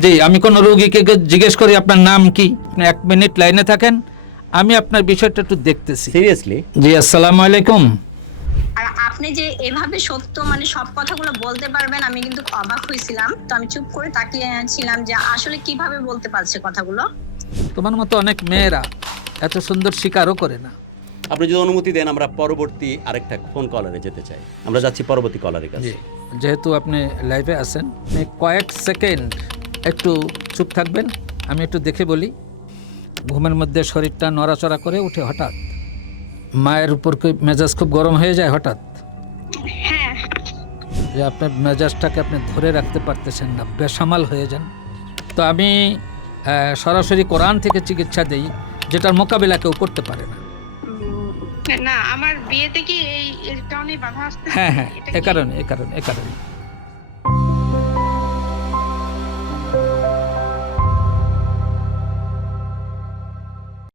জি, আমি কোনো রোগীকে জিজ্ঞেস করি আপনার নাম কি, আপনি 1 মিনিট লাইনে থাকেন, আমি আপনার বিষয়টা একটু দেখতেছি। সিরিয়াসলি? জি, আসসালামু আলাইকুম। আর আপনি যে এভাবে সত্য মানে সব কথাগুলো বলতে পারবেন, আমি কিন্তু অবাক হয়েছিলাম। তো আমি চুপ করে তাকিয়ে ছিলাম যে আসলে কিভাবে বলতে পারছে কথাগুলো। তোমার মতো অনেক মেয়েরা এত সুন্দর স্বীকারও করে না। আপনি যদি অনুমতি দেন আমরা পরবর্তী আরেকটা ফোন কলারে যেতে চাই। আমরা যাচ্ছি পরবর্তী কলারের জি, কাছে। যেহেতু আপনি লাইভে আছেন, আপনি কয়েক সেকেন্ড একটু চুপ থাকবেন, আমি একটু দেখে বলি। ঘুমের মধ্যে শরীরটা নড়াচড়া করে উঠে হঠাৎ মায়ের উপর মেজাজ খুব গরম হয়ে যায় হঠাৎ, হ্যাঁ, যে আপনার মেজাজটাকে আপনি ধরে রাখতে পারতেছেন না, বেসামাল হয়ে যান। তো আমি সরাসরি কোরআন থেকে চিকিৎসা দেই, যেটার মোকাবিলা কেউ করতে পারে না। না, আমার বিয়েতে কি এই কারণে বাধা আসতে? হ্যাঁ, এ কারণে